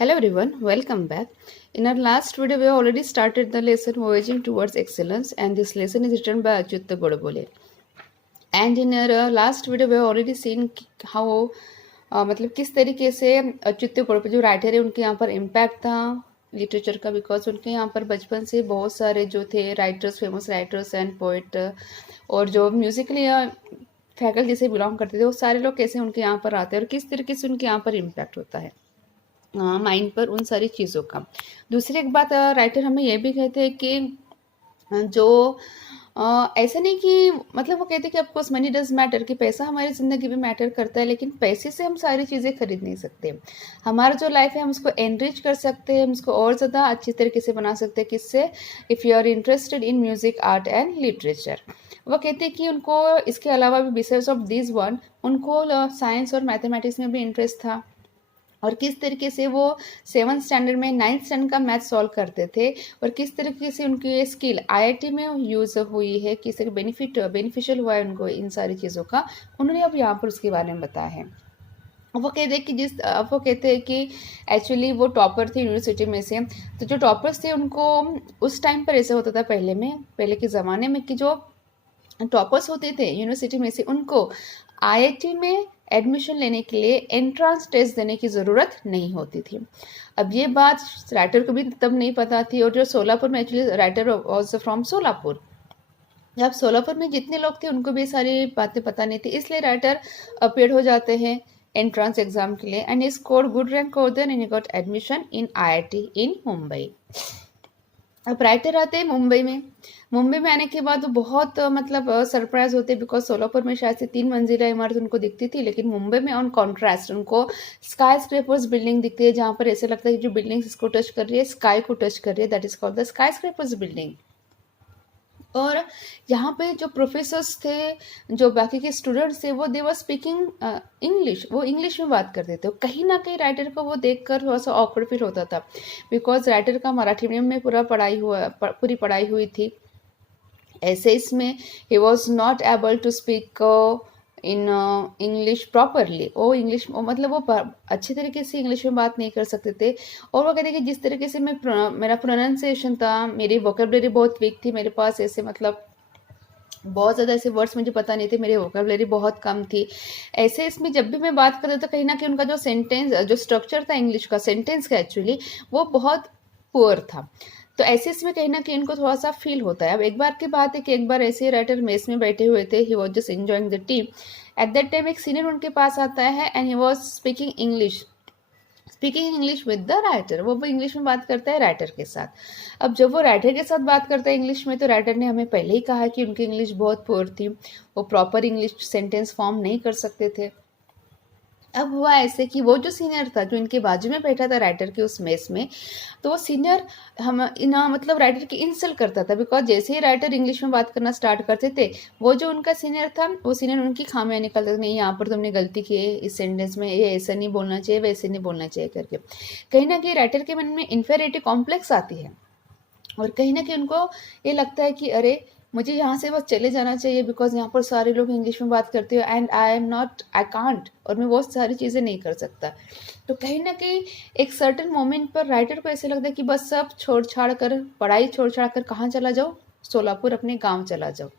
Hello everyone, welcome back. In our last video, we have already started the lesson Voyaging Towards Excellence, and this lesson is written by Achyuta Godbole. And in our last video, we have already seen how मतलब किस तरीके से अच्युत गोड़बोले जो writer है उनके यहाँ पर impact था लिटरेचर का, बिकॉज उनके यहाँ पर बचपन से बहुत सारे जो थे writers, famous writers and poet और जो म्यूजिकली फैकल्टी से बिलोंग करते थे वो सारे लोग कैसे उनके यहाँ पर आते हैं और किस तरीके से उनके यहाँ पर इम्पैक्ट होता है माइंड पर उन सारी चीज़ों का। दूसरी एक बात राइटर हमें यह भी कहते हैं कि जो ऐसा नहीं कि मतलब वो कहते हैं कि ऑफकोर्स मनी डज मैटर, कि पैसा हमारी ज़िंदगी में मैटर करता है, लेकिन पैसे से हम सारी चीज़ें खरीद नहीं सकते। हमारा जो लाइफ है हम उसको एनरिच कर सकते हैं, हम उसको और ज़्यादा अच्छी तरीके से बना सकते हैं। किससे? If you are interested in music, art and literature. वो कहते हैं कि उनको इसके अलावा भी बिसाइड्स ऑफ दिस वन उनको साइंस और मैथमेटिक्स में भी इंटरेस्ट था, और किस तरीके से वो 7th स्टैंडर्ड में 9th स्टैंडर्ड का मैथ सॉल्व करते थे और किस तरीके से उनकी ये स्किल आईआईटी में यूज़ हुई है, किस तरह बेनिफिशियल हुआ है उनको इन सारी चीज़ों का, उन्होंने अब यहाँ पर उसके बारे में बताया है। वो कहते हैं कि वो कहते हैं कि एक्चुअली वो टॉपर थे यूनिवर्सिटी में से, तो जो टॉपर्स थे उनको उस टाइम पर ऐसे होता था पहले के ज़माने में कि जो टॉपर्स होते थे यूनिवर्सिटी में से उनको आईआईटी में एडमिशन लेने के लिए एंट्रेंस टेस्ट देने की ज़रूरत नहीं होती थी। अब ये बात राइटर को भी तब नहीं पता थी, और जो सोलापुर में actually writer was from Solapur, अब सोलापुर में जितने लोग थे उनको भी सारी बातें पता नहीं थी, इसलिए राइटर अपेयर हो जाते हैं एंट्रेंस एग्जाम के लिए and he scored good rank और then he got admission in IIT in Mumbai. अब राइटर आते हैं मुंबई में आने के बाद वो बहुत मतलब सरप्राइज होते हैं, बिकॉज सोलापुर में शायद से 3 मंजिला इमारत उनको दिखती थी, लेकिन मुंबई में ऑन कॉन्ट्रास्ट उनको स्काई स्क्रेपर्स बिल्डिंग दिखती है, जहाँ पर ऐसे लगता है कि जो बिल्डिंग इसको टच कर रही है स्काई को टच कर रही है, that is called the sky scrapers building. और यहाँ पे जो प्रोफेसर्स थे, जो बाकी के स्टूडेंट्स थे, वो दे वर स्पीकिंग इंग्लिश, वो इंग्लिश में बात करते थे। कहीं ना कहीं राइटर को वो देखकर थोड़ा सा ऑकवर्ड फील होता था, बिकॉज राइटर का मराठी मीडियम में पूरी पढ़ाई हुई थी। ऐसे इसमें ही was not able to speak in English properly, वो इंग्लिश मतलब वो अच्छे तरीके से इंग्लिश में बात नहीं कर सकते थे। और वो कहते कि जिस तरीके से मेरा प्रोनाउंसिएशन था, मेरी वोकेबलरी बहुत वीक थी, मेरे पास ऐसे मतलब बहुत ज़्यादा ऐसे वर्ड्स मुझे पता नहीं थे, मेरी वोकेबलरी बहुत कम थी। ऐसे इसमें जब भी मैं बात करता था कहीं ना कहीं उनका जो सेंटेंस, जो स्ट्रक्चर था इंग्लिश का, सेंटेंस का एक्चुअली वो बहुत पुअर था। तो ऐसे इसमें कहीं ना कहीं इनको थोड़ा सा फील होता है। अब एक बार की बात है कि एक बार ऐसे राइटर मेस में बैठे हुए थे, he was just enjoying the T. At that time एक सीनियर उनके पास आता है and he was speaking English with the writer. वो इंग्लिश में बात करता है राइटर के साथ। अब जब वो राइटर के साथ बात करता है इंग्लिश में, तो राइटर ने हमें पहले ही कहा कि उनकी इंग्लिश बहुत पुअर थी, वो प्रॉपर इंग्लिश सेंटेंस फॉर्म नहीं कर सकते थे। अब हुआ ऐसे कि वो जो सीनियर था, जो इनके बाजू में बैठा था राइटर के उस मेस में, तो वो सीनियर मतलब राइटर की इंसल्ट करता था, बिकॉज जैसे ही राइटर इंग्लिश में बात करना स्टार्ट करते थे, वो जो उनका सीनियर था, वो सीनियर उनकी खामियां निकालता था, नहीं यहाँ पर तुमने गलती की है, इस सेंटेंस में ये ऐसा नहीं बोलना चाहिए, वैसे नहीं बोलना चाहिए करके। कहीं ना कहीं राइटर के मन में इन्फेरिटी कॉम्प्लेक्स आती है, और कहीं ना कहीं उनको ये लगता है कि अरे मुझे यहाँ से बस चले जाना चाहिए, बिकॉज यहाँ पर सारे लोग इंग्लिश में बात करते हो एंड आई कांट, और मैं बहुत सारी चीज़ें नहीं कर सकता। तो कहीं ना कहीं एक सर्टन मोमेंट पर राइटर को ऐसे लगता है कि बस सब छोड़ छाड़ कर, पढ़ाई छोड़ छाड़ कर कहाँ चला जाओ, सोलापुर अपने गाँव चला जाओ।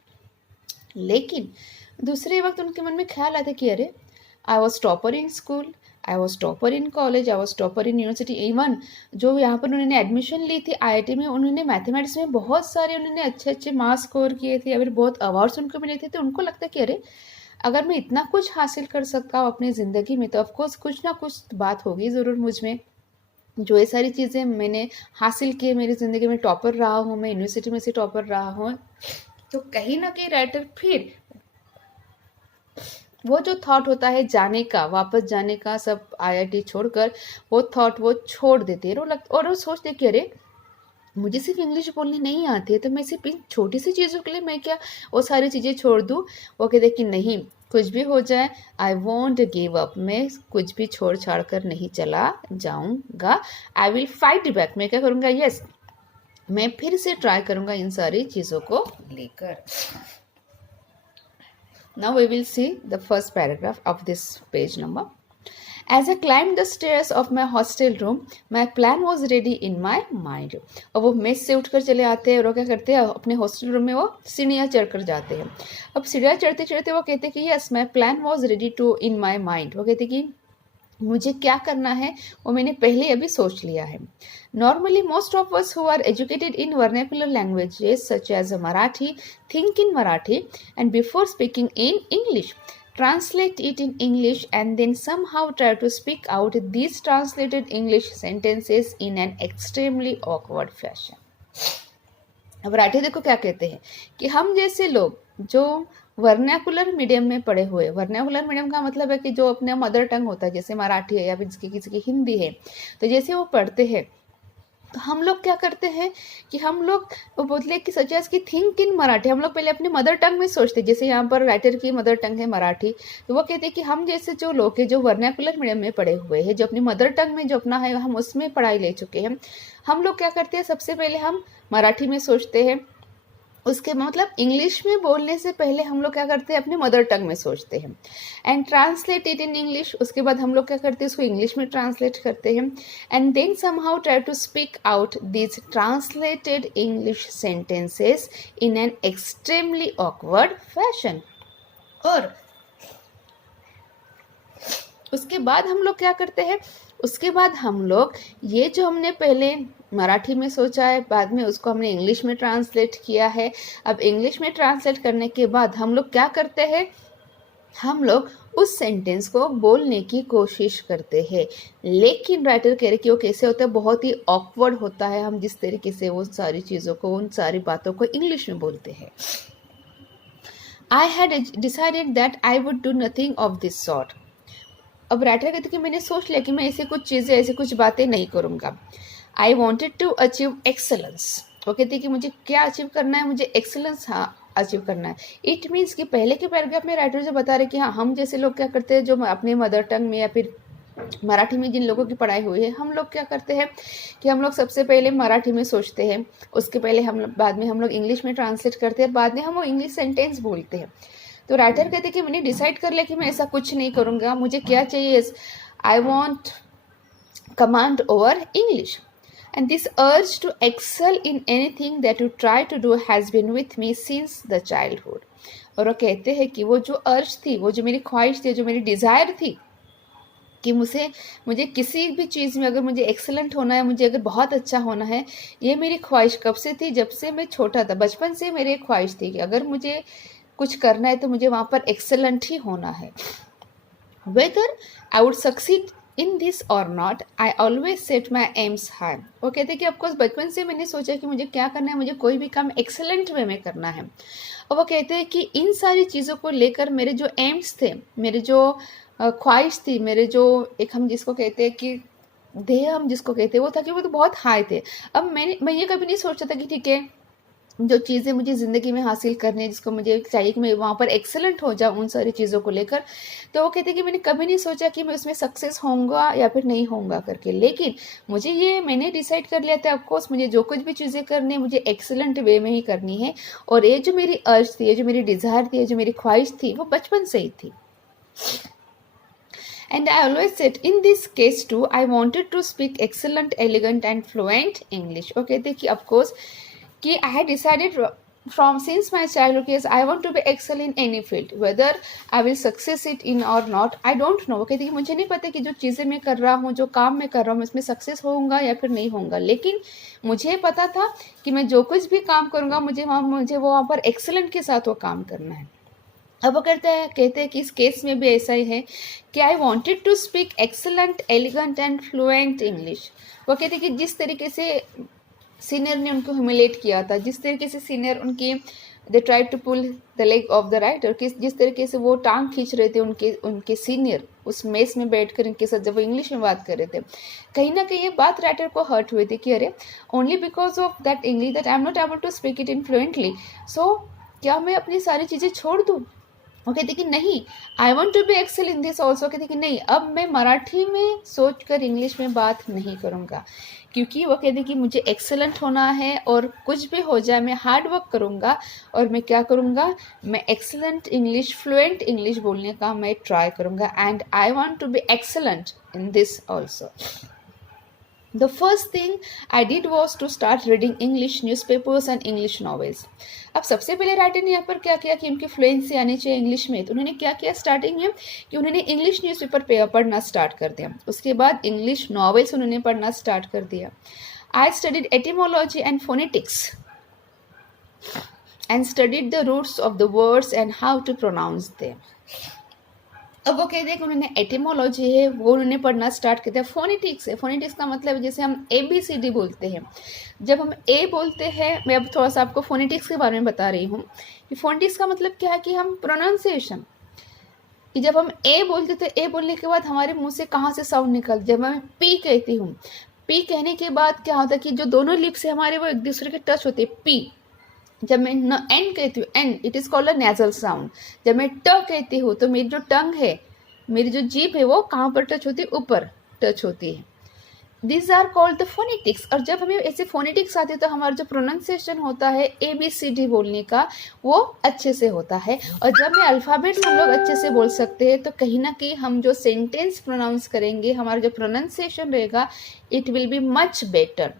लेकिन दूसरे वक्त उनके मन में ख्याल आता है कि अरे I was topper in school, I was topper in college, I was topper in university. Even जो यहाँ पर उन्होंने एडमिशन ली थी आईआईटी में, उन्होंने मैथमेटिक्स में बहुत सारे उन्होंने अच्छे मार्क्स स्कोर किए थे, या फिर बहुत अवार्ड्स उनको मिले थे। तो उनको लगता है कि अरे अगर मैं इतना कुछ हासिल कर सकता हूँ अपनी ज़िंदगी में, तो ऑफकोर्स कुछ ना कुछ बात होगी ज़रूर मुझ में। जो ये सारी चीज़ें मैंने हासिल की मेरी ज़िंदगी में, टॉपर रहा हूँ मैं, यूनिवर्सिटी में से टॉपर रहा हूँ, तो कहीं ना कहीं राइटर फिर वो जो थॉट होता है जाने का, वापस जाने का, सब आईआईटी छोड़कर, वो थॉट वो छोड़ देते हैं। और वो सोचते कि अरे मुझे सिर्फ इंग्लिश बोलनी नहीं आती है, तो मैं सिर्फ इन छोटी सी चीज़ों के लिए मैं क्या वो सारी चीज़ें छोड़ दूँ। वो कहते कि नहीं, कुछ भी हो जाए आई वॉन्ट गिव अप, मैं कुछ भी छोड़ छाड़ कर नहीं चला जाऊँगा, आई विल फाइट बैक, मैं क्या करूँगा, यस मैं फिर से ट्राई करूँगा इन सारी चीज़ों को लेकर। Now we will see the first paragraph of this page number. As I climbed the stairs of my hostel room, my plan was ready in my mind. और वो मेस से उठकर चले आते हैं और वो क्या करते हैं, अपने हॉस्टल रूम में वो सीढ़ियाँ चढ़कर जाते हैं. अब सीढ़ियाँ चढ़ते चढ़ते वो कहते हैं कि yes my plan was ready too in my mind. वो कहते कि मुझे क्या करना है वो मैंने पहले अभी सोच लिया है. Normally, most of us who are educated in vernacular languages such as Marathi think in Marathi and before speaking in English, translate it in English and then somehow try to speak out these translated English sentences in an extremely awkward fashion. अब राठी देखो क्या कहते हैं कि हम जैसे लोग जो वर्नाकुलर मीडियम में पढ़े हुए, वर्नाकुलर मीडियम का मतलब है कि जो अपने मदर टंग होता है, जैसे मराठी है या फिर किसी की हिंदी है, तो जैसे वो पढ़ते हैं तो हम लोग क्या करते हैं कि हम लोग वो बोलते हैं कि सच एज कि थिंक इन मराठी. हम लोग पहले अपने मदर टंग में सोचते हैं, जैसे यहाँ पर राइटर की मदर टंग है मराठी, तो वो कहते हैं कि हम जैसे जो लोग हैं जो वर्नाकुलर मीडियम में पढ़े हुए हैं, जो अपनी मदर टंग में जो अपना है हम उसमें पढ़ाई ले चुके हैं, हम लोग क्या करते हैं सबसे पहले हम मराठी में सोचते हैं. उसके मतलब इंग्लिश में बोलने से पहले हम लोग क्या करते हैं अपने मदर टंग में सोचते हैं and translate it in English. उसके बाद हम लोग क्या करते हैं उसको इंग्लिश में ट्रांसलेट करते हैं and then somehow try to speak out this translated English sentences in an extremely awkward fashion. और उसके बाद हम लोग क्या करते हैं, उसके बाद हम लोग ये जो हमने पहले मराठी में सोचा है बाद में उसको हमने इंग्लिश में ट्रांसलेट किया है. अब इंग्लिश में ट्रांसलेट करने के बाद हम लोग क्या करते हैं, हम लोग उस सेंटेंस को बोलने की कोशिश करते हैं. लेकिन राइटर कह रहे कि वो कैसे होता है, बहुत ही ऑकवर्ड होता है हम जिस तरीके से वो सारी चीज़ों को, उन सारी बातों को इंग्लिश में बोलते हैं. I had decided that I would do nothing of this sort. अब राइटर कहते कि मैंने सोच लिया कि मैं ऐसी कुछ चीज़ें, ऐसी कुछ बातें नहीं करूँगा. I wanted to achieve excellence. वो कहती है कि मुझे क्या अचीव करना है, मुझे एक्सेलेंस अचीव करना है. इट मीन्स कि पहले के पैराग्राफ में राइटर जो बता रहे कि हाँ हम जैसे लोग क्या करते हैं जो अपने मदर टंग में या फिर मराठी में जिन लोगों की पढ़ाई हुई है, हम लोग क्या करते हैं कि हम लोग सबसे पहले मराठी में सोचते हैं, उसके पहले बाद में हम लोग इंग्लिश में ट्रांसलेट करते हैं, बाद में हम वो इंग्लिश सेंटेंस बोलते हैं. तो राइटर कहते हैं कि मैंने डिसाइड कर लिया कि मैं ऐसा कुछ नहीं करूँगा. मुझे क्या चाहिए, I want command over English. And this urge to excel in anything that you try to do has been with me since the childhood. और वो कहते हैं कि वो जो अर्ज थी, वो जो मेरी ख्वाहिश थी, जो मेरी डिज़ायर थी कि मुझे किसी भी चीज़ में अगर मुझे एक्सेलेंट होना है, मुझे अगर बहुत अच्छा होना है, ये मेरी ख्वाहिश कब से थी, जब से मैं छोटा था, बचपन से मेरी ख्वाहिश थी कि अगर मुझे कुछ करना है तो मुझे वहाँ पर एक्सेलेंट ही होना है. Whether I would succeed in this or not, I always set my aims high. वो कहते हैं कि ऑफकोर्स बचपन से मैंने सोचा कि मुझे क्या करना है, मुझे कोई भी काम एक्सेलेंट वे में करना है. और वो कहते हैं कि इन सारी चीज़ों को लेकर मेरे जो एम्स थे, मेरे जो ख्वाहिश थी, मेरे जो एक हम जिसको कहते हैं कि ध्येय हम जिसको कहते हैं, वो था कि वो तो बहुत हाई थे. अब मैं ये कभी नहीं सोचा था कि ठीक है जो चीज़ें मुझे ज़िंदगी में हासिल करनी है, जिसको मुझे चाहिए कि मैं वहाँ पर एक्सेलेंट हो जाऊँ उन सारी चीज़ों को लेकर, तो वो कहते हैं कि मैंने कभी नहीं सोचा कि मैं उसमें सक्सेस होऊंगा या फिर नहीं होऊंगा करके. लेकिन मुझे ये मैंने डिसाइड कर लिया था ऑफकोर्स मुझे जो कुछ भी चीज़ें करनी है मुझे एक्सेलेंट वे में ही करनी है. और ये जो मेरी अर्ज थी, ये जो मेरी डिज़ायर थी, ये जो मेरी ख्वाहिश थी, वो बचपन से ही थी. And I always said, in this case too, I wanted to speak excellent, elegant and fluent English. वो कहते हैं कि of course कि I had decided from since my childhood yes I want to be excel in any field, whether I will success it in or not I don't know. वो कहते हैं कि मुझे नहीं पता कि जो चीज़ें मैं कर रहा हूँ, जो काम मैं कर रहा हूँ, इसमें सक्सेस होऊंगा या फिर नहीं होऊंगा, लेकिन मुझे पता था कि मैं जो कुछ भी काम करूँगा मुझे वहाँ पर एक्सेलेंट के साथ वो काम करना है. अब वो कहते हैं कि इस केस में भी ऐसा ही है कि I wanted to speak excellent, elegant and fluent English. वो कहते हैं कि जिस तरीके से सीनियर ने उनको ह्यूमिलेट किया था, जिस तरीके से सीनियर उनकी they try to pull the leg of the writer, जिस तरीके से वो टांग खींच रहे थे उनके सीनियर उस मेस में बैठकर इनके साथ जब वो इंग्लिश में बात कर रहे थे, कहीं ना कहीं ये बात राइटर को हर्ट हुई थी कि अरे only because of that English that I am not able to speak it in fluently, so क्या मैं अपनी सारी चीज़ें छोड़ दूँ, वो कहते कि नहीं, I want to be excel in this also. कहते कि नहीं, अब मैं मराठी में सोच कर इंग्लिश में बात नहीं करूँगा, क्योंकि वो कहते कि मुझे एक्सेलेंट होना है और कुछ भी हो जाए मैं हार्ड वर्क करूँगा और मैं क्या करूँगा, मैं एक्सेलेंट इंग्लिश, फ्लुएंट इंग्लिश बोलने का मैं ट्राई करूँगा, and I want to be excellent in this also. The first thing I did was to start reading English newspapers and English novels. अब सबसे पहले राइटर ने यहाँ पर क्या किया कि उनकी फ्लुएंसी आनी चाहिए इंग्लिश में, तो उन्होंने क्या किया स्टार्टिंग में कि उन्होंने इंग्लिश न्यूज़पेपर पढ़ना स्टार्ट कर दिया। उसके बाद इंग्लिश नॉवेल्स उन्होंने पढ़ना स्टार्ट कर दिया। I studied etymology and phonetics and studied the roots of the words and how to pronounce them. अब वो कहते हैं कि उन्होंने एटिमोलॉजी है वो उन्होंने पढ़ना स्टार्ट किया था। फोनेटिक्स है, फोनेटिक्स का मतलब जैसे हम ABCD बोलते हैं, जब हम ए बोलते हैं, मैं अब थोड़ा सा आपको फोनेटिक्स के बारे में बता रही हूँ कि फोनेटिक्स का मतलब क्या है कि हम प्रोनाउंसिएशन, कि जब हम ए बोलते थे, ए बोलने के बाद हमारे मुंह से कहाँ से साउंड निकल, जब मैं पी कहती हूँ, पी कहने के बाद क्या होता है कि जो दोनों लिप्स है हमारे वो एक दूसरे के टच होते हैं, पी। जब मैं एन कहती हूँ, N, it is called a nasal sound. जब मैं ट कहती हूँ तो मेरी जो टंग है, मेरी जो जीभ है वो कहाँ पर टच होती है, ऊपर टच होती है। These are called the phonetics. और जब हमें ऐसे फोनेटिक्स आते हैं तो हमारा जो प्रोनाउंसिएशन होता है ABCD बोलने का वो अच्छे से होता है। और जब मैं अल्फ़ाबेट्स हम लोग अच्छे से बोल सकते हैं तो कहीं ना कहीं हम जो सेंटेंस प्रोनाउंस करेंगे, हमारा जो प्रोनाउंसिएशन रहेगा, it will be much better.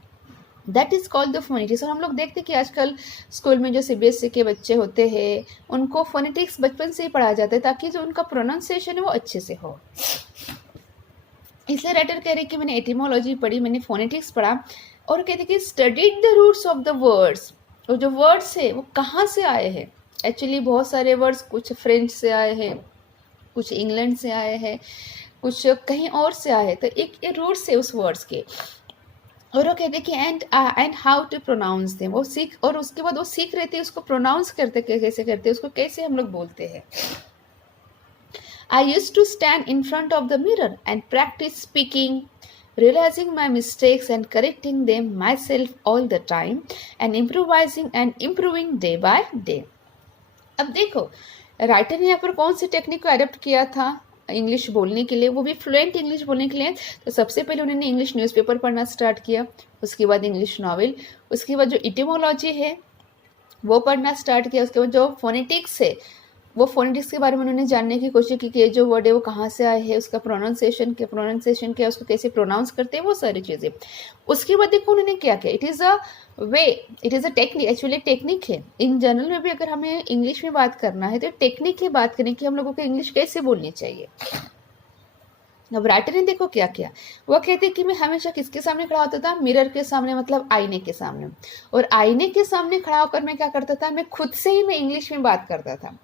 That is called the phonetics. और हम लोग देखते हैं कि आजकल स्कूल में जो CBSE के बच्चे होते हैं उनको फोनेटिक्स बचपन से ही पढ़ाया जाता है ताकि जो उनका प्रोनाउंसिएशन है वो अच्छे से हो। इसलिए राइटर कह रहे कि मैंने एटिमोलॉजी पढ़ी, मैंने फोनेटिक्स पढ़ा, और कहते कि studied the roots of the words. और जो वर्ड्स है वो कहाँ से आए हैं, एक्चुअली बहुत सारे वर्ड्स कुछ फ्रेंच से आए हैं, कुछ इंग्लैंड से आए हैं, कुछ कहीं और से आए हैं, तो एक रूट्स है उस वर्ड्स के। और वो कहते कि and how to pronounce them, वो सीख, और उसके बाद वो सीख रहे थे उसको प्रोनाउंस करते कैसे करते, उसको कैसे हम लोग बोलते हैं। I used to stand in front of the mirror and practice speaking, realizing my mistakes and correcting them myself all the time, and improvising and improving day by day. अब देखो राइटर ने यहाँ पर कौन सी टेक्निक को adopt किया था English बोलने के लिए, वो भी फ्लुएंट इंग्लिश बोलने के लिए। तो सबसे पहले उन्होंने इंग्लिश न्यूज़पेपर पढ़ना स्टार्ट किया, उसके बाद इंग्लिश नॉवेल, उसके बाद जो इटिमोलॉजी है वो पढ़ना स्टार्ट किया, उसके बाद जो फोनेटिक्स है वो फोनेटिक्स के बारे में उन्होंने जानने की कोशिश की कि ये जो वर्ड है वो कहाँ से आए हैं, उसका प्रोनाउंसिएशन क्या, उसको कैसे प्रोनाउंस करते हैं, वो सारी चीज़ें। उसके बाद देखो उन्होंने क्या किया, it is a way, it is a technique, actually technique है। इन जनरल में भी अगर हमें इंग्लिश में बात करना है तो टेक्निक की बात करें कि हम लोगों को इंग्लिश कैसे बोलनी चाहिए। अब राइटर ने देखो क्या किया, वो कहते कि मैं हमेशा किसके सामने खड़ा होता था, मिरर के सामने, मतलब आईने के सामने। और आईने के सामने खड़ा होकर मैं क्या करता था, मैं खुद से ही मैं इंग्लिश में बात करता था।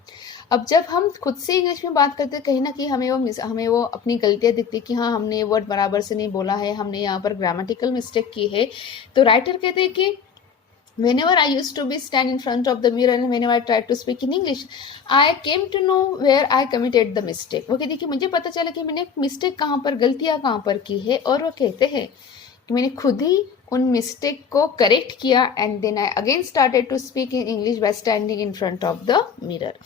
अब जब हम खुद से इंग्लिश में बात करते कहीं ना कहीं हमें वो अपनी गलतियाँ दिखती कि हाँ हमने ये वर्ड बराबर से नहीं बोला है, हमने यहाँ पर ग्रामेटिकल मिस्टेक की है। तो राइटर कहते हैं कि whenever I used to be stand in front of the mirror and whenever I tried to speak in English, I came to know where I committed the mistake. वो कहती कि मुझे पता चला कि मैंने मिस्टेक कहाँ पर, गलतियाँ कहाँ पर की है, और वो कहते हैं कि मैंने खुद ही उन मिस्टेक को करेक्ट किया, and then I again started to speak in English by standing in front of the mirror.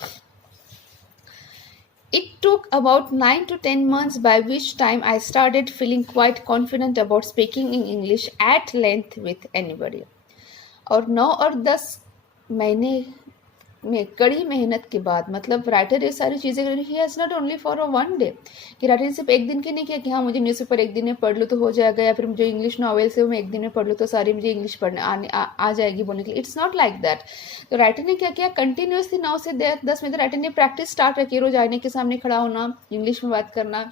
It took about 9 to 10 months, by which time I started feeling quite confident about speaking in English at length with anybody. और 9 और 10 महीने में कड़ी मेहनत के बाद, मतलब writer ये सारी चीज़ें कर रही है, is not only for a one day, कि राइटर ने सिर्फ एक दिन के नहीं किया कि हाँ मुझे न्यूज़पेपर एक दिन में पढ़ लूँ तो हो जाएगा, या फिर मुझे इंग्लिश नॉवेल्स है वो मैं एक दिन में पढ़ लूँ तो सारी मुझे इंग्लिश पढ़ने आ जाएगी बोलने के लिए. It's not like that. तो राइटर ने क्या किया, कंटिन्यूसली 9 से 10 में राइटर ने प्रैक्टिस स्टार्ट रखी, रोज आईने के सामने खड़ा होना, इंग्लिश में बात करना,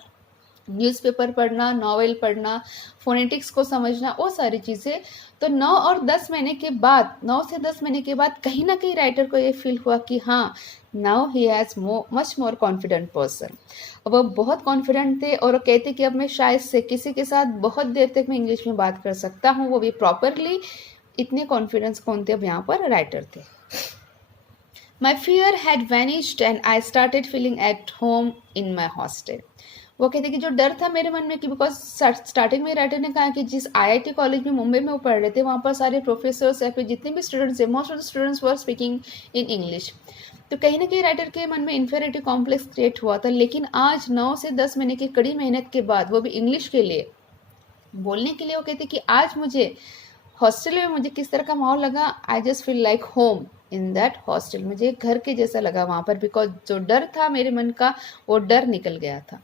न्यूज़पेपर पढ़ना, नॉवेल पढ़ना, फोनेटिक्स को समझना, वो सारी चीज़ें. तो 9 और 10 महीने के बाद, 9 से 10 महीने के बाद कहीं ना कहीं राइटर को ये फील हुआ कि हाँ now he has much more confident person. अब वो बहुत कॉन्फिडेंट थे और वो कहते कि अब मैं शायद से किसी के साथ बहुत देर तक मैं इंग्लिश में बात कर सकता हूँ, वो भी प्रॉपरली. इतने कॉन्फिडेंस कौन थे अब यहाँ पर, राइटर थे. My fear had vanished and I started feeling at home in my hostel. वो कहते कि जो डर था मेरे मन में कि बिकॉज स्टार्टिंग में राइटर ने कहा कि जिस आईआईटी कॉलेज में मुंबई में वो पढ़ रहे थे वहाँ पर सारे प्रोफेसर्स या फिर जितने भी स्टूडेंट्स थे most of the students were speaking in English, तो कहीं ना कहीं राइटर के मन में इन्फीरियरिटी कॉम्प्लेक्स क्रिएट हुआ था। लेकिन आज 9 से 10 महीने की कड़ी मेहनत के बाद, वो भी इंग्लिश के लिए बोलने के लिए, वो कहते कि आज मुझे हॉस्टल में मुझे किस तरह का माहौल लगा, I just feel like home in that hostel. मुझे घर के जैसा लगा वहाँ पर, बिकॉज जो डर था मेरे मन का वो डर निकल गया था।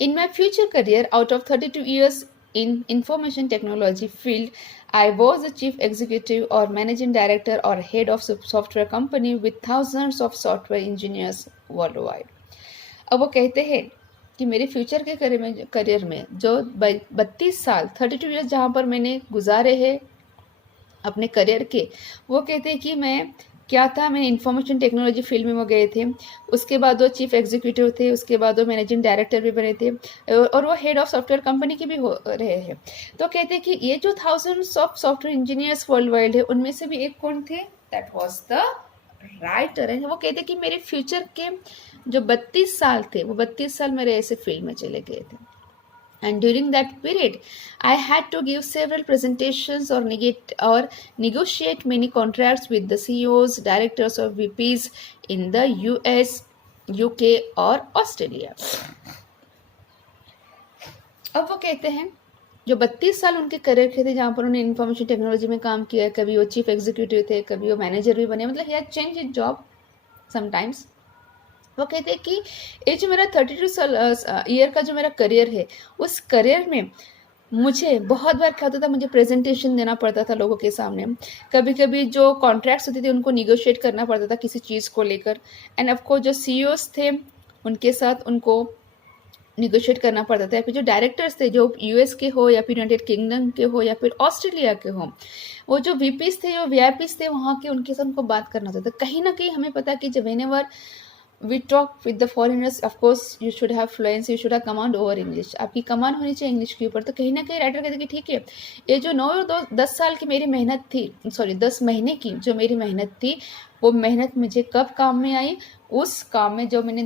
In my future career, out of 32 years in information technology field, I was the chief executive or managing director or head of software company with thousands of software engineers worldwide. अब वो कहते हैं कि मेरे फ्यूचर के career में जो 32 साल 32 ईयर्स जहाँ पर मैंने गुजारे हैं अपने करियर के, वो कहते हैं कि मैं क्या था, मैंने इंफॉर्मेशन टेक्नोलॉजी फील्ड में वो गए थे, उसके बाद वो चीफ एग्जीक्यूटिव थे, उसके बाद वो मैनेजिंग डायरेक्टर भी बने थे और वो हेड ऑफ सॉफ्टवेयर कंपनी के भी हो रहे हैं। तो कहते हैं कि ये जो thousands of software engineers world wide है उनमें से भी एक कौन थे, that was the writer. And वो कहते हैं कि मेरे फ्यूचर के जो 32 साल थे वो 32 साल मेरे ऐसे फील्ड में चले गए थे। And during that period, I had to give several presentations or negotiate many contracts with the CEOs, directors or VPs in the US, UK और ऑस्ट्रेलिया। अब वो कहते हैं जो 32 साल उनके करियर के थे जहाँ पर उन्होंने इंफॉर्मेशन टेक्नोलॉजी में काम किया, कभी वो चीफ एग्जीक्यूटिव थे, कभी वो मैनेजर भी बने, मतलब he had change his job sometimes. वो कहते हैं कि ये जो मेरा 32 ईयर का जो मेरा करियर है, उस करियर में मुझे बहुत बार क्या होता था, मुझे प्रेजेंटेशन देना पड़ता था लोगों के सामने, कभी कभी जो कॉन्ट्रैक्ट्स होते थे उनको निगोशिएट करना पड़ता था किसी चीज़ को लेकर, एंड ऑफकोर्स जो सीईओज थे उनके साथ उनको निगोशिएट करना पड़ता था, या फिर जो डायरेक्टर्स थे जो यूएस के हो या फिर यूनाइटेड किंगडम के हो या फिर ऑस्ट्रेलिया के हो, वो जो वीपीज थे, जो वीआईपीज थे वहाँ के, उनके साथ उनको बात करना होता था। कहीं ना कहीं हमें पता कि जब whenever we talk with the foreigners, of course you should have fluency, you should have command over English, आपकी कमांड होनी चाहिए इंग्लिश के ऊपर। तो कहीं ना कहीं राइटर कहते कि ठीक है, ये जो 9 और 10 साल की मेरी मेहनत थी, 10 महीने की जो मेरी मेहनत थी, वो मेहनत मुझे कब काम में आई, उस काम में जो मैंने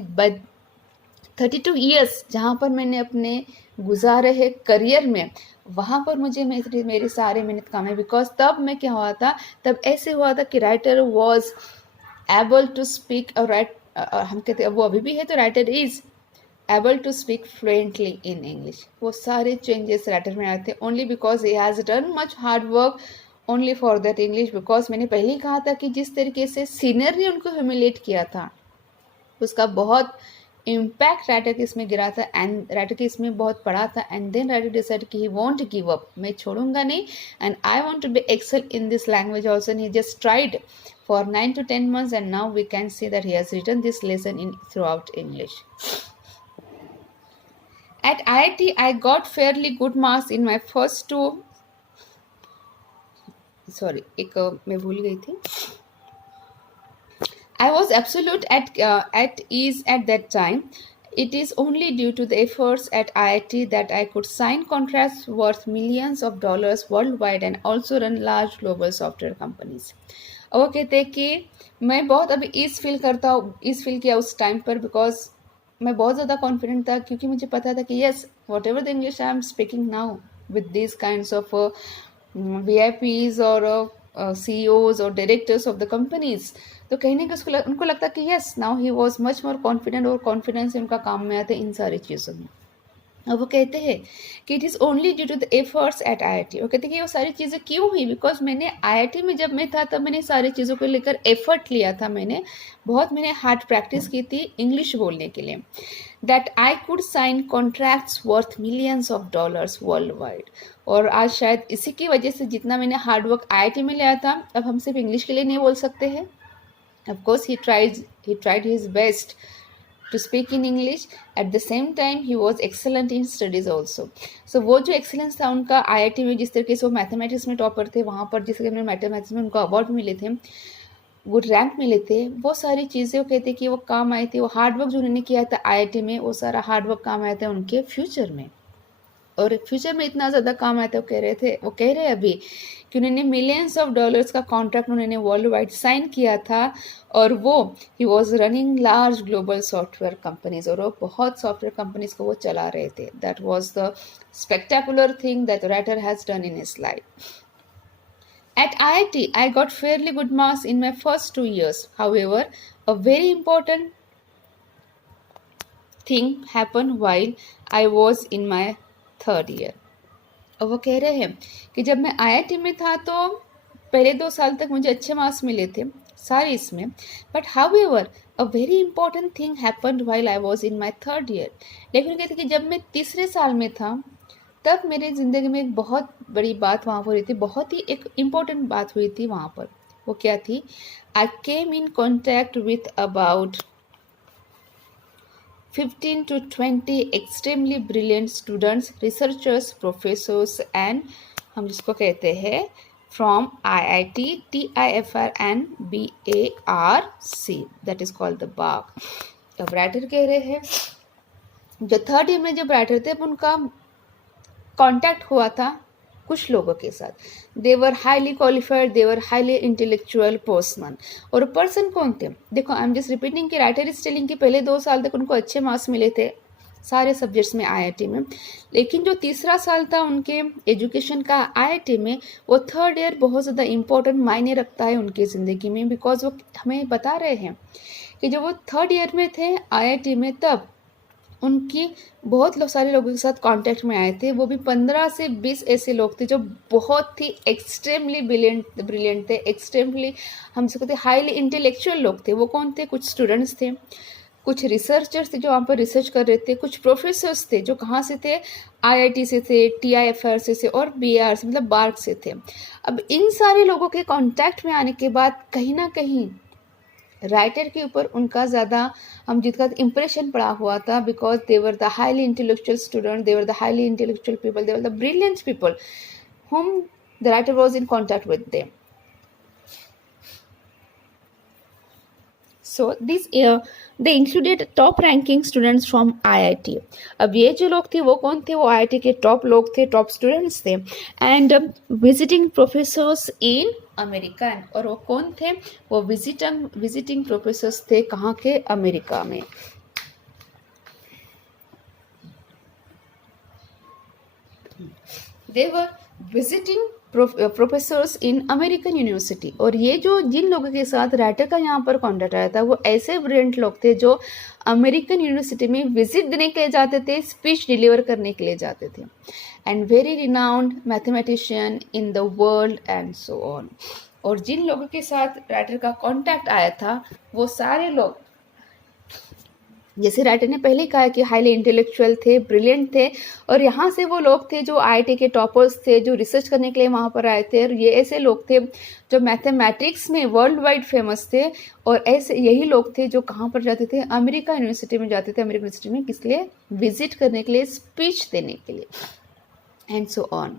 32 ईयर्स जहाँ पर मैंने अपने गुजारे है करियर में, वहाँ पर मुझे मेरे सारे मेहनत काम है। बिकॉज तब मैं क्या हुआ था, तब ऐसे हुआ था कि writer was able to speak और राइट, हम कहते हैं वो अभी भी है, तो writer is able to speak fluently in English. वो सारे चेंजेस राइटर में आए थे only because he has done much hard work only for that English. Because मैंने पहले ही कहा था कि जिस तरीके से सीनियर ने उनको ह्यूमिलेट किया था, उसका बहुत इम्पैक्ट राइटर के इसमें गिरा था, एंड राइटर के इसमें बहुत पड़ा था। एंड देन राइटर डिसाइड कि ही वॉन्ट गिव अप, मैं छोड़ूंगा नहीं, and I want to be excel in this language also. And he just tried for 9 to 10 months, and now we can see that he has written this lesson in throughout English. At IIT, I got fairly good marks in my first two. Sorry, मैं भूल गई थी. I was absolute at ease at that time. It is only due to the efforts at IIT that I could sign contracts worth millions of dollars worldwide and also run large global software companies. और वो कहते हैं कि मैं बहुत अभी ease feel किया उस टाइम पर, बिकॉज मैं बहुत ज़्यादा कॉन्फिडेंट था, क्योंकि मुझे पता था कि yes, what ever the English I am speaking now with this kinds of VIPs और CEOs और डायरेक्टर्स ऑफ द कंपनीज, तो कहीं ना कहीं उनको लगता कि yes, now he was much more confident, और कॉन्फिडेंस उनका काम में आते इन सारी चीज़ों में। और वो कहते हैं कि it is only due to the efforts at IIT। वो कहते हैं कि वो सारी चीज़ें क्यों हुई, बिकॉज मैंने IIT में जब मैं था तब मैंने सारी चीज़ों को लेकर एफर्ट लिया था, मैंने हार्ड प्रैक्टिस की थी इंग्लिश बोलने के लिए, that I could sign contracts worth millions of dollars world wide. और आज शायद इसी की वजह से जितना मैंने हार्डवर्क IIT में लिया था, अब हम सिर्फ इंग्लिश के लिए नहीं बोल सकते हैं। Of course he tried his best to speak in English. At the same time, he was excellent in studies also. So वो जो excellence था उनका IIT में, जिस तरीके से वो मैथमेटिक्स में टॉपर थे, वहाँ पर जिस तरीके में मैथमेटिक्स में उनको अवार्ड मिले थे, वो रैंक मिले थे, वो सारी चीज़ें वो कहते कि वो काम आई थी, वो हार्डवर्क जो उन्होंने किया था IIT में, वो सारा हार्डवर्क काम आया था उनके फ्यूचर में। और फ्यूचर में इतना ज़्यादा काम आया था, वो कह रहे अभी कि उन्होंने मिलियंस ऑफ डॉलर्स का कॉन्ट्रैक्ट उन्होंने वर्ल्ड वाइड साइन किया था, और वो he was running large global software companies, और वो बहुत सॉफ्टवेयर कंपनीज को वो चला रहे थे. That was the spectacular thing that writer has done in his life. At IIT, I got fairly good marks in my first 2 years. However, a very important thing happened while I was in my third year. और वो कह रहे हैं कि जब मैं IIT में था तो पहले 2 साल तक मुझे अच्छे मार्क्स मिले थे सारे इसमें, but however a very important thing happened while I was in my third year. लेकिन कहते कि जब मैं तीसरे साल में था तब मेरे ज़िंदगी में एक बहुत बड़ी बात वहाँ पर हुई थी, बहुत ही एक इम्पोर्टेंट बात हुई थी वहाँ पर. वो क्या थी? I came in contact with about 15 to 20 extremely brilliant students, researchers, professors and हम जिसको कहते हैं from IIT, TIFR and BARC, that is called the BARC. अब राइटर कह रहे हैं जो थर्ड ईयर में जब राइटर थे उनका कांटेक्ट हुआ था कुछ लोगों के साथ. देवर हाईली क्वालिफाइड, देवर हाईली इंटेलेक्चुअल पर्सन. और पर्सन कौन थे? देखो, आई एम जस्ट रिपीटिंग कि राइटर इज टेलिंग कि पहले 2 साल तक उनको अच्छे मार्क्स मिले थे सारे सब्जेक्ट्स में IIT में, लेकिन जो तीसरा साल था उनके एजुकेशन का IIT में, वो थर्ड ईयर बहुत ज़्यादा इम्पोर्टेंट मायने रखता है उनकी ज़िंदगी में, बिकॉज वो हमें बता रहे हैं कि जब वो थर्ड ईयर में थे IIT में तब उनकी बहुत सारे लोगों के साथ कांटेक्ट में आए थे. वो भी 15 से 20 ऐसे लोग थे जो बहुत ही एक्सट्रीमली ब्रिलियंट थे, एक्सट्रीमली हम जिसको कहते हैं हाईली इंटेलेक्चुअल लोग थे. वो कौन थे? कुछ स्टूडेंट्स थे, कुछ रिसर्चर्स थे जो वहाँ पर रिसर्च कर रहे थे, कुछ प्रोफेसर्स थे जो कहाँ से थे? IIT से थे, TIFR से और BAR से मतलब बार्क से थे. अब इन सारे लोगों के कांटेक्ट में आने के बाद कहीं ना कहीं राइटर के ऊपर उनका ज़्यादा हम जितना इम्प्रेशन पड़ा हुआ था, because they were the highly intellectual student, they were the highly intellectual people, they were the brilliant people whom the writer was in contact with them. So these they included top ranking students from IIT. अब ये जो लोग थे वो कौन थे? वो IIT के टॉप लोग थे, टॉप स्टूडेंट्स थे, and visiting professors in America. और वो कौन थे? वो विजिटिंग प्रोफेसर्स थे कहाँ के? अमेरिका में. They were visiting professors in American university. और ये जो जिन लोगों के साथ राइटर का यहाँ पर कॉन्टैक्ट आया था वो ऐसे ब्रिलियंट लोग थे जो अमेरिकन यूनिवर्सिटी में विजिट देने के लिए जाते थे, स्पीच डिलीवर करने के लिए जाते थे, and very renowned mathematician in the world and so on. और जिन लोगों के साथ राइटर का कॉन्टैक्ट आया था वो सारे लोग, जैसे राइटर ने पहले कहा कि हाईली इंटेलेक्चुअल थे, ब्रिलियंट थे, और यहाँ से वो लोग थे जो IIT के टॉपर्स थे, जो रिसर्च करने के लिए वहाँ पर आए थे. और ये ऐसे लोग थे जो मैथमेटिक्स में वर्ल्ड वाइड फेमस थे, और ऐसे यही लोग थे जो कहाँ पर जाते थे? अमेरिका यूनिवर्सिटी में जाते थे. अमेरिका यूनिवर्सिटी में किस लिए? विजिट करने के लिए, स्पीच देने के लिए, and so on.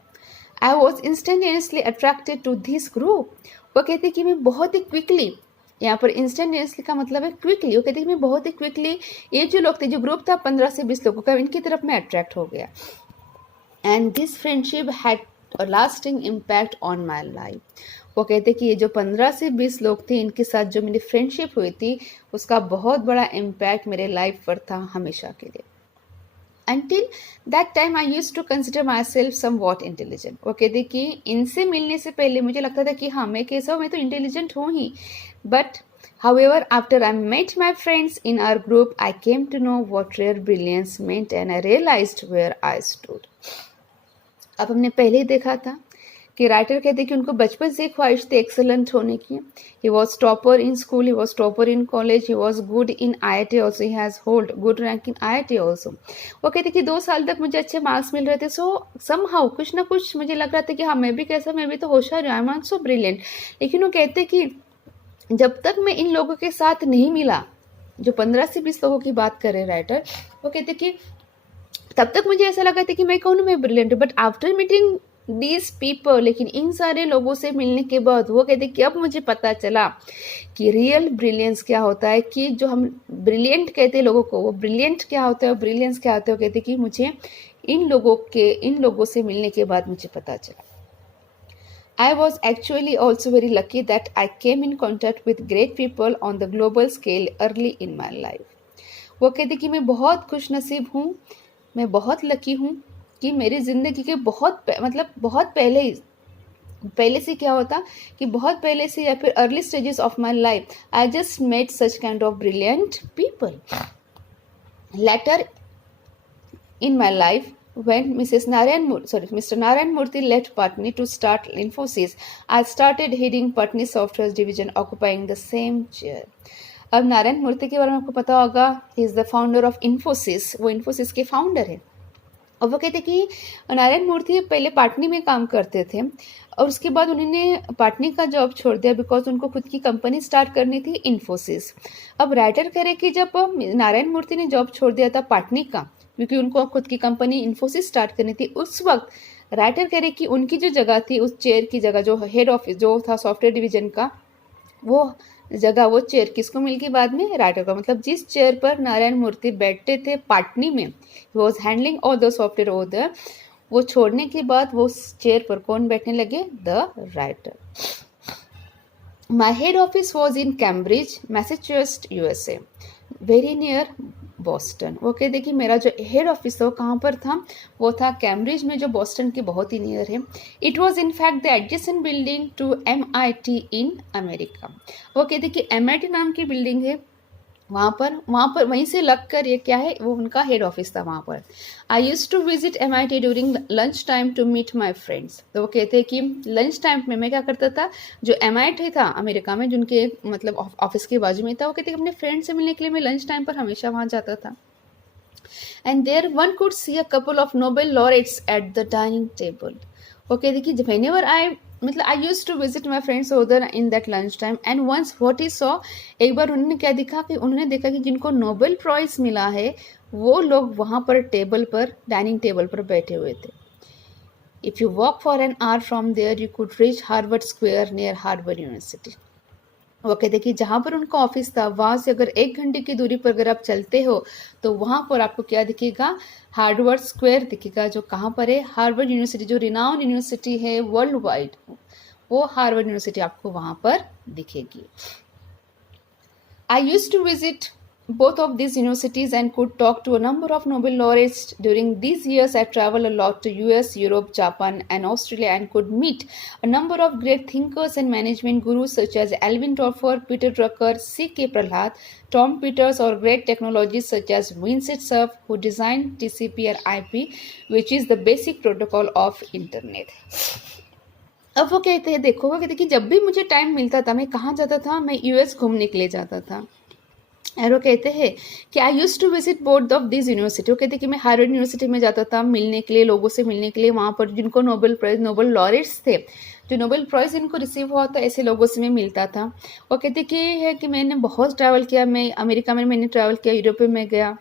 I was instantaneously attracted to this group. वो कहते कि मैं बहुत ही क्विकली, यहाँ पर इंस्टेंटेनियसली का मतलब है क्विकली, वो कहते हैं कि मैं बहुत ही क्विकली ये जो लोग थे, जो ग्रुप था 15 से 20 लोगों का, इनकी तरफ मैं अट्रैक्ट हो गया. And this friendship had a lasting impact on my life. वो कहते कि ये जो 15 से 20 लोग थे इनके साथ जो मेरी फ्रेंडशिप हुई थी उसका बहुत बड़ा इम्पैक्ट मेरे लाइफ पर था हमेशा के लिए. Until that time I used to consider myself somewhat intelligent. वो कहते कि इनसे मिलने से पहले मुझे लगता था कि हाँ मैं कैसा हूँ, मैं तो इंटेलिजेंट हूँ ही. But however, after I met my friends in our group, I came to know what rare brilliance meant and I realized where I stood. अब हमने पहले ही देखा था कि राइटर कहते कि उनको बचपन से ख्वाहिश थी एक्सेलेंट होने की. He was topper in school, he was topper in college, he was good in IIT also, he has hold good rank in IIT also. वो कहते कि 2 साल तक मुझे अच्छे मार्क्स मिल रहे थे, सो समहाउ कुछ ना कुछ मुझे लग रहा था कि हाँ मैं भी कैसा, मैं भी तो होशियार हूँ, आई एम सो ब्रिलियंट. लेकिन वो कहते कि जब तक मैं इन लोगों के साथ नहीं मिला, जो 15 से 20 लोगों की बात कर रहे राइटर, वो कहते कि तब तक मुझे ऐसा लगा था कि मैं कौन हूँ, मैं ब्रिलियंट हूँ. But after meeting these people, लेकिन इन सारे लोगों से मिलने के बाद वो कहते कि अब मुझे पता चला कि रियल ब्रिलियंस क्या होता है, कि जो हम ब्रिलियंट कहते हैं लोगों को, वो ब्रिलियंट क्या होता है और ब्रिलियंस क्या होता है. वो कहते कि मुझे इन लोगों से मिलने के बाद मुझे पता चला। I was actually also very lucky that I came in contact with great people on the global scale early in my life. वो कहते कि मैं बहुत खुश नसीब हूँ, मैं बहुत लकी हूँ कि मेरी ज़िंदगी के बहुत पहले से क्या होता कि बहुत पहले से या फिर early stages of my life I just met such kind of brilliant people. Later in my life, when Mr. Narayan Murthy left Patni to start Infosys, I started heading Patni Software Division, occupying the same chair. अब नारायण मूर्ति के बारे में आपको पता होगा, he is the founder of Infosys. वो इन्फोसिस के founder है. और वो कहते कि नारायण मूर्ति पहले पाटनी में काम करते थे और उसके बाद उन्होंने पाटनी का जॉब छोड़ दिया बिकॉज उनको खुद की कंपनी स्टार्ट करनी थी, इन्फोसिस. अब राइटर करे कि जब नारायण मूर्ति ने जॉब छोड़ दिया था पाटनी का, क्योंकि उनको खुद की कंपनी इन्फोसिस स्टार्ट करनी थी, उस वक्त राइटर करे कि उनकी जो जगह थी, उस चेयर की जगह, जो हेड ऑफिस जो था सॉफ्टवेयर डिवीजन का, वो जगह, वो चेयर किसको मिल गई बाद में? राइटर का. मतलब जिस चेयर पर नारायण मूर्ति बैठते थे पाटनी में, he was handling all the software over, वो छोड़ने के बाद वो चेयर पर कौन बैठने लगे? The writer. My head office was in Cambridge, Massachusetts, USA, very near Boston. वो कहते कि मेरा जो हेड ऑफिस था वो कहाँ पर था? वो था कैम्ब्रिज में, जो बॉस्टन के बहुत ही नियर है. It was in fact the adjacent building to MIT in America. वो कहते कि MIT नाम की बिल्डिंग है, वहाँ पर वहीं से लग कर ये क्या है, वो उनका हेड ऑफिस था वहाँ पर. I use to visit MIT during lunch time to meet my friends. तो वो कहते हैं कि लंच टाइम में मैं क्या करता था, जो MIT था अमेरिका में, जिनके मतलब ऑफिस के बाजू में था, वो कहते कि अपने फ्रेंड से मिलने के लिए मैं लंच टाइम पर हमेशा वहाँ जाता था. And there one could see a couple of Nobel laureates at the dining table. वो कहते कि whenever I use to visit my friends उधर in that lunch time and once what he saw, एक बार उन्होंने क्या देखा कि उन्होंने देखा कि जिनको नोबेल प्राइज मिला है वो लोग वहाँ पर टेबल पर, डाइनिंग टेबल पर बैठे हुए थे. If you walk for an hour from there you could reach Harvard Square near Harvard University. वो कहते कि जहाँ पर उनका ऑफिस था वहाँ से अगर 1 घंटे की दूरी पर अगर आप चलते हो तो वहाँ पर आपको क्या दिखेगा? हार्वर्ड स्क्वायर दिखेगा, जो कहाँ पर है? हार्वर्ड यूनिवर्सिटी, जो रिनाउंड यूनिवर्सिटी है वर्ल्ड वाइड, वो हार्वर्ड यूनिवर्सिटी आपको वहाँ पर दिखेगी. I used to visit both of these universities and could talk to a number of Nobel laureates. During these years, I traveled a lot to US, Europe, Japan, and Australia and could meet a number of great thinkers and management gurus such as Alvin Toffler, Peter Drucker, C.K. Prahalad, Tom Peters, or great technologists such as Vincent Cerf, who designed TCP and IP, which is the basic protocol of Internet. अब वो कहते हैं, देखो, वो कहते हैं कि जब भी मुझे टाइम मिलता था मैं कहाँ जाता था? मैं US घूमने के लिए जाता था. और वो कहते हैं कि I use to visit both of this university. वो कहते हैं कि मैं हार्वर्ड यूनिवर्सिटी में जाता था मिलने के लिए, लोगों से मिलने के लिए, वहाँ पर जिनको नोबेल लॉरेट्स थे, जो नोबेल प्राइज़ इनको रिसीव हुआ था, ऐसे लोगों से मैं मिलता था. वो कहते कि है कि मैंने बहुत ट्रैवल किया, मैं अमेरिका में मैंने ट्रैवल किया, यूरोप में गया,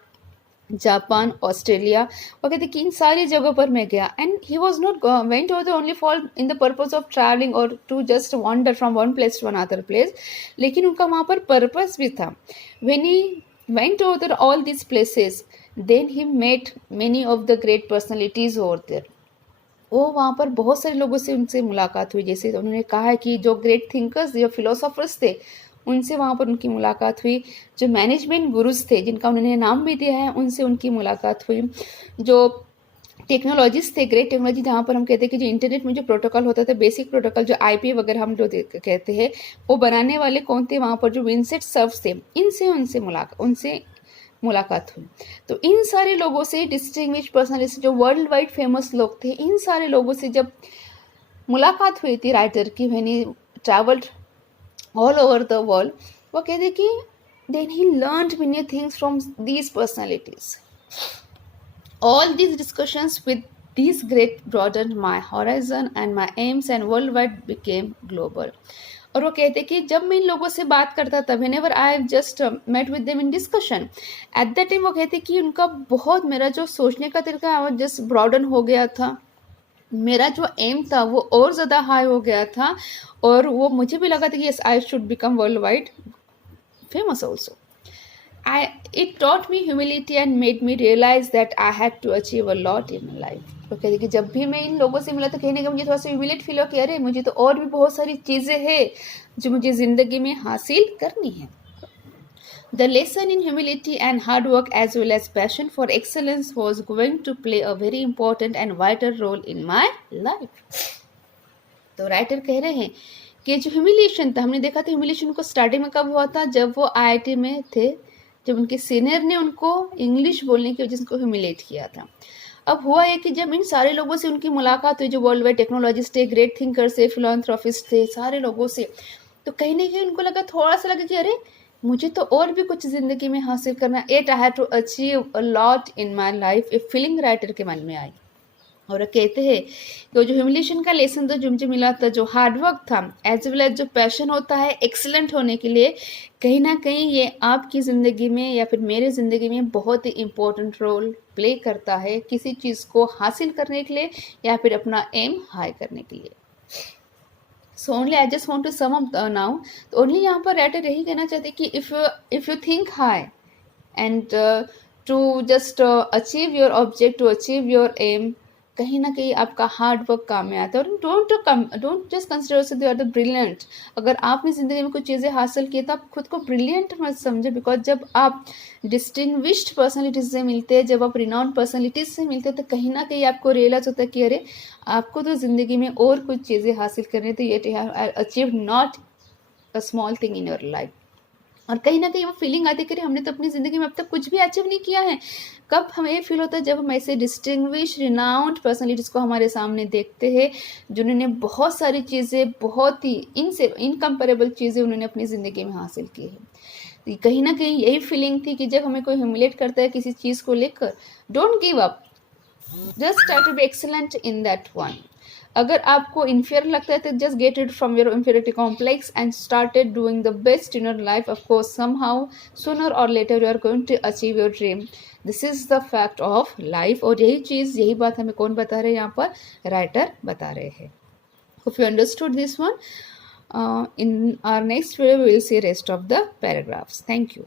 जापान, ऑस्ट्रेलिया. वो कहते कि इन सारी जगहों पर मैं गया. And he was not went over only for in the purpose of travelling or to just wander from one place to another place, लेकिन उनका वहाँ पर पर्पस भी था. When he went over all this places, then he met many of the great personalities over there. वो वहाँ पर बहुत सारे लोगों से उनसे मुलाकात हुई. जैसे उन्होंने कहा है कि जो ग्रेट थिंकर्स, जो फिलोसोफर्स थे, उनसे वहाँ पर उनकी मुलाकात हुई. जो मैनेजमेंट गुरुज थे, जिनका उन्होंने नाम भी दिया है, उनसे उनकी मुलाकात हुई. जो टेक्नोलॉजिस्ट थे, ग्रेट टेक्नोलॉजी, जहाँ पर हम कहते हैं कि जो इंटरनेट में जो प्रोटोकॉल होता था, बेसिक प्रोटोकॉल, जो IP वगैरह हम जो कहते हैं, वो बनाने वाले कौन थे? वहाँ पर जो विंसेंट सर्फ थे, उनसे मुलाकात हुई. तो इन सारे लोगों से, डिस्टिंग्विश पर्सनैलिटी, जो वर्ल्ड वाइड फेमस लोग थे, इन सारे लोगों से जब मुलाकात हुई थी राइटर की, when he travelled all over the world, वो कहते कि then he learned many things from these personalities. All these discussions with these great broadened my horizon and my aims and worldwide became global. और वो कहते कि जब मैं इन लोगों से बात करता था, whenever I just met with them in discussion, at that time वो कहते कि उनका बहुत, मेरा जो सोचने का तरीका वो जस्ट ब्रॉडन हो गया था, मेरा जो एम था वो और ज़्यादा हाई हो गया था, और वो मुझे भी लगा था कि yes I should become world wide famous also. it taught me humility and made me realize that I had to achieve a lot in my life. तो कहते कि जब भी मैं इन लोगों से मिला तो कहीं ना कहीं मुझे थोड़ा सा ह्यूमिलेट फील हो कि अरे मुझे तो और भी बहुत सारी चीज़ें हैं जो मुझे ज़िंदगी में हासिल करनी है. The lesson in humility and hard work as well as passion for excellence was going to play a very important and vital role in my life. तो राइटर कह रहे हैं कि जो ह्यूमिलेशन था, हमने देखा था ह्यूमिलेशन को स्टार्टिंग में कब हुआ था, जब वो आईआईटी में थे, जब उनके सीनियर ने उनको इंग्लिश बोलने की वजह से उनको ह्यूमिलेट किया था. अब हुआ है कि जब इन सारे लोगों से उनकी मुलाकात हुई जो वर्ल्ड वाइड टेक्नोलॉजिस्ट थे, ग्रेट थिंकर्स थे, फिलांथ्रोपिस्ट थे, सारे लोगों से, तो कहीं ना कहीं उनको लगा, थोड़ा सा लगा कि अरे मुझे तो और भी कुछ ज़िंदगी में हासिल करना. It I had to achieve a lot in my life. A feeling writer के मन में आई और कहते हैं कि जो ह्यूमिलेशन का लेसन तो जो मुझे मिला था, जो हार्डवर्क था एज वेल एज जो पैशन होता है एक्सीलेंट होने के लिए, कहीं ना कहीं ये आपकी ज़िंदगी में या फिर मेरे ज़िंदगी में बहुत ही इम्पोर्टेंट रोल प्ले करता है किसी चीज़ को हासिल करने के लिए या फिर अपना एम हाई करने के लिए. So only I just want to sum up now. तो ओनली यहाँ पर राइटर यही कहना चाहते कि if you think high and to just achieve your object, to achieve your aim, कहीं ना कहीं आपका हार्ड वर्क काम में आता है. और don't just consider yourself you are the brilliant. अगर आपने ज़िंदगी में कुछ चीज़ें हासिल की तो आप खुद को ब्रिलियंट मत समझे, बिकॉज जब आप डिस्टिंग्विश्ड पर्सनैलिटीज से मिलते हैं, जब आप रिनाउंड पर्सनैलिटीज से मिलते हैं, तो कहीं ना कहीं आपको रियलाइज होता है कि अरे आपको तो ज़िंदगी में और कुछ चीज़ें हासिल करनी, तो yet you have achieved not a small thing in your life. और कहीं ना कहीं वो फीलिंग आती है कि हमने तो अपनी ज़िंदगी में अब तक कुछ भी अचीव नहीं किया है. कब हमें ये फील होता है जब हम ऐसे डिस्टिंग्विश रिनाउंड पर्सनैलिटीज़ को हमारे सामने देखते हैं जिन्होंने बहुत सारी चीज़ें, बहुत ही इनकम्पेरेबल चीज़ें उन्होंने अपनी ज़िंदगी में हासिल की है. कहीं ना कहीं यही फीलिंग थी कि जब हमें कोई ह्यूमिलेट करता है किसी चीज़ को लेकर, don't give up, just try to be excellent in that one. अगर आपको इन्फियर लगता है तो just get it from your inferiority complex and started doing the best in your life. Of course somehow sooner or later you are going to achieve your dream. This is the fact of life. और यही बात हमें कौन बता रहे हैं, यहाँ पर राइटर बता रहे हैं. If you understood this one, in our next video we will see rest of the paragraphs. Thank you.